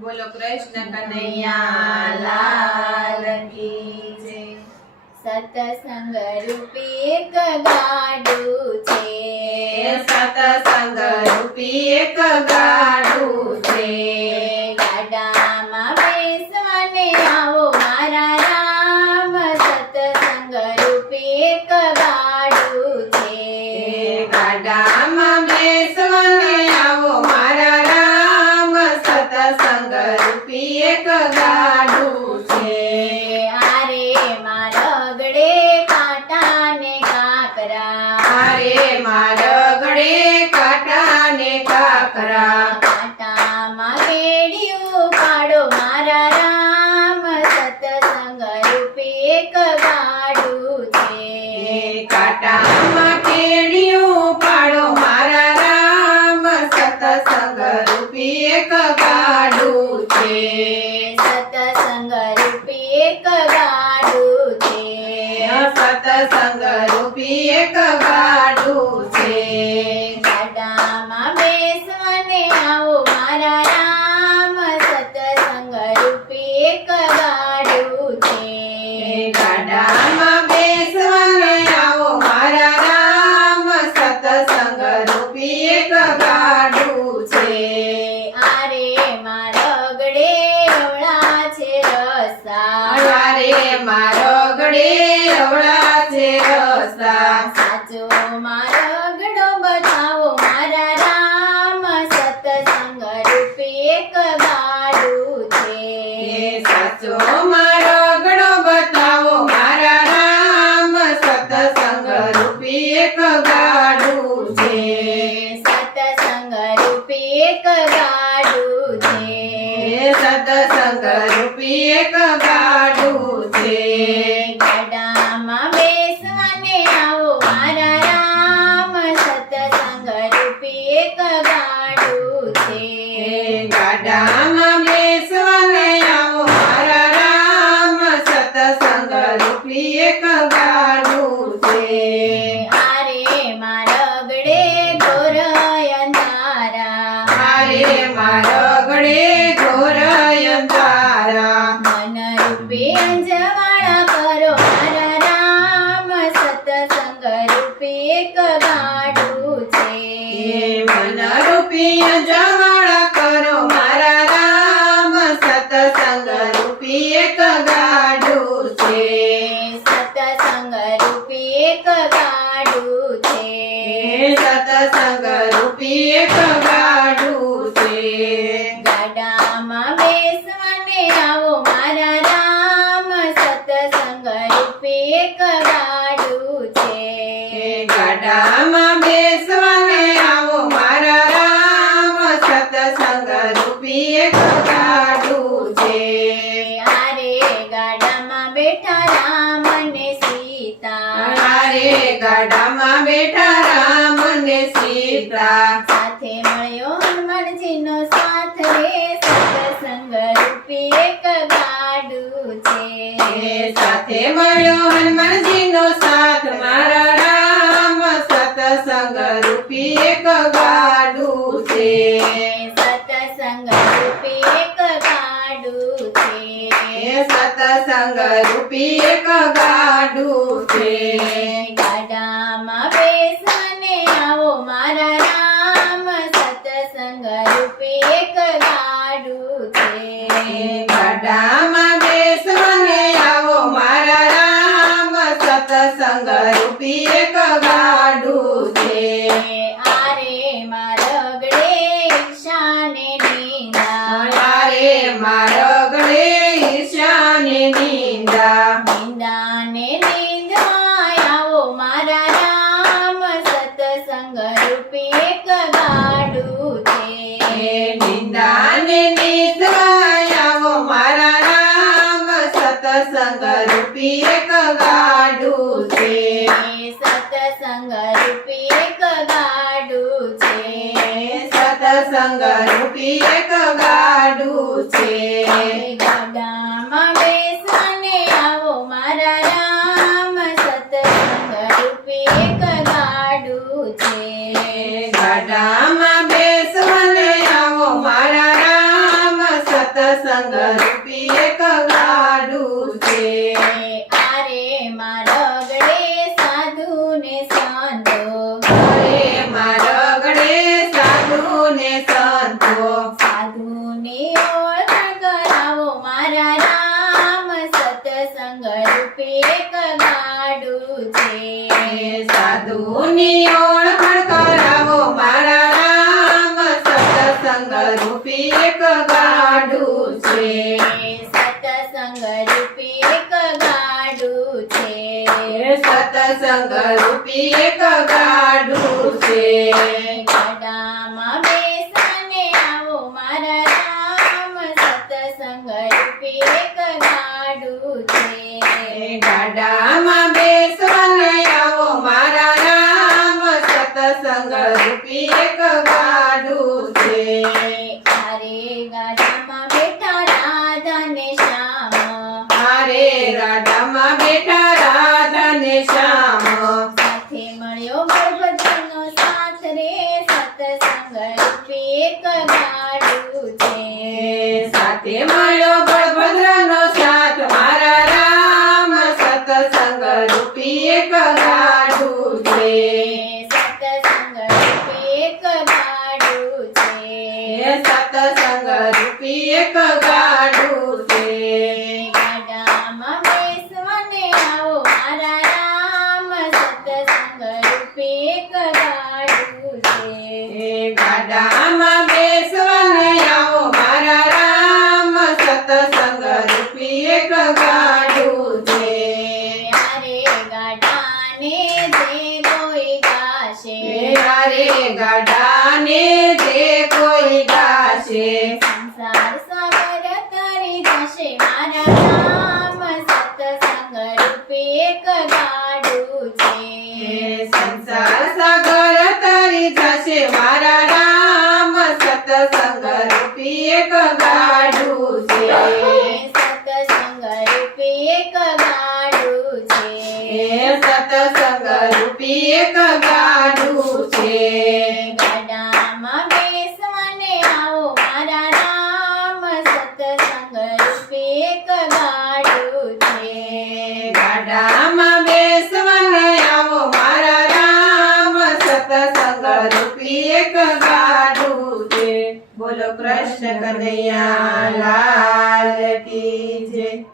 બોલો કૃષ્ણ કનૈયા લાલ કી જય. સતસંગ રૂપી એક ગાડું છે સતસંગ રૂપી એક ગાડું છે ગાડામાં બેસવાને આવો મારા રામ સતસંગ રૂપી એક ગાડું છે ગાડામાં બેસવાને આવો મારા રામ સતસંગ રૂપી એક ગાડું છે આરે મારા ગળે કાંટા ને કાકરા અરે મારા ગળે કાંટા ને કાકરા કાંટામાં કેડિયું પાડો મારા રામ સતસંગ રૂપી એક ગાડું છે કાટામાં કેડિયું પાડો મારા રામ સતસંગ રૂપી એક ગાડું છે સતસંગ રૂપી એક ગાડું છે સતસંગ રૂપી એક ગાડું છે ગાડામાં બેસવાને આવો મારા રામ સતસંગ રૂપી એક ગાડું છે ગાડામાં બેસવાને આવો મારા રામ સતસંગ રૂપી એક ગાડું છે આરે મારા ગળે અવળા છે રસ્તા અરે મારો ગળે અવળા છે રસ્તા સાચો મારો ગળો બતાવો મારા રામ સતસંગ રૂપી એક ગાડું છે એ સાચો મારો ગળો બતાવો મારા રામ સતસંગ રૂપી એક ગાડું છે સતસંગ રૂપી એક ગાડું છે. સતસંગ રૂપી એક ગાડું છે. ગાડામાં બેસવાને આવો મારા રામ. સતસંગ રૂપી એક ગાડું છે એ ગાડામાં બેસવાને આવો મારા રામ સતસંગ રૂપી એક ગાડું છે આરે મારા ગળે ઘોર અંધારા મારે મારો ગળે ઘોર અંધારા મન રૂપે અંજવાળા કરો મારા રામ સતસંગ રૂપે એક ગાડું છે એ મન રૂપી જવાળા કરો મારા રામ સતસંગ રૂપી એક ગાડું છે. સતસંગ રૂપી એક ગાડું છે. સતસંગ રૂપી એક ગાડું છે ગાડામાં બેસવાને આવો મારા રામ સતસંગ રૂપી એક ગાડું છે એ ગાડામાં બેસવાને આવો મારા રામ સતસંગ રૂપી એક ગાડું છે આરે ગાડામાં બેઠા રામ ને સીતા ગાડામાં બેઠા રામ ને સીતા સાથે મળ્યો હનુમાનજીનો સાથ રે સત્સંગ રૂપી એક ગાડું છે. સાથે મળ્યો હનુમાનજીનો સાથ મારા રામ સત્સંગ રૂપી એક ગાડું છે. સત્સંગ રૂપી એક ગાડું છે. સત્સંગ રૂપી એક ગાડું છે ગાડામાં બેસવાને આવો મારા રામ સત્સંગ રૂપી એક ગાડું છે ગાડામાં બેસવાને આવો મારા રામ સતસંગ રૂપી એક ગાડું છે આરે મારા ગળે ઈશાને નીંદા મારે મારો ગળે ઈશાને નિંદા નિંદાને નિંદવાય આવો મારા રામ સત્સંગ રૂપી એક ગાડું છે એ નિંદાને નિંદવાય આવો મારા રામ સતસંગ રૂપી એક ગાડું છે. સતસંગ રૂપી એક ગાડું છે. સતસંગ રૂપી એક ગાડું છે. ગાડામાં બેસવાને આવો મારા રામ. સત્સંગ રૂપી એક ગાડું છે ગાડામાં બેસવાને આવો મારા રામ સત સત્સંગ રૂપી એક ગાડું છે આરે મારગડે સાધુ ને સંતો અરે મારા ગળે સાધુ ને સંતો સાધુની ઓળખ કરાવો મારા રામ સત્સંગ રૂપી એક ગાડું છે સાધુની ઓળખાણ કરાવો. મારા રામ સત્સંગ રૂપી એક ગાડું છે. સત્સંગ રૂપી એક ગાડું છે. સત્સંગ રૂપી એક ગાડું છે ગડામાં બેસને આવો મારા રામ સત્સંગ રૂપી એક ગાડું છે ગાડામાં બેસવાને આવો મારા રામ સત્સંગ રૂપી એક ગાડું છે આરે ગાડામાં બેઠા રાધા ને શ્યામ હારે ગાડામાં બેઠા રાધા ને શ્યામ સાથે મળ્યો બળભદ્રનો સાથ રે સત્સંગ રૂપી એક ગાડું છે સાથે મળ્યો બળભદ્રનો સાથ મારા રામ સત્સંગ રૂપી એક ગાડું છે. સત્સંગ રૂપી એક ગાડું છે સત્સંગ રૂપી એક ગાડું છે. ગાડામાં બેસવાને આવો મારા રામ. સતસંગ રૂપી એક ગાડું છે ગાડામાં બેસવાને આવો મારા રામ. સત્સંગ રૂપી એક ગાડું છે યારે ગાડાને જે કોઈ ગાશે. હારે ગાડાને જે કોઈ ગાશે. સંસાર સાગર તરી જશે મારા રામ સત્સંગ રૂપી એક ગાડું છે સંસાર સાગર તરી જશે મારા રામ સત્સંગ રૂપી એક ગાડું છે સત્સંગ રૂપી એક ગાડું છે એ સત્સંગ રૂપી એક ગાડું છે. ગાડામાં આવો મારા રામ. સત્સંગ રૂપી એક ગાડું છે. ગાડામાં બેસવાને આવો મારા રામ. સત્સંગ રૂપી એક ગાડું છે. બોલો કૃષ્ણ કનૈયા લાલ કી જય.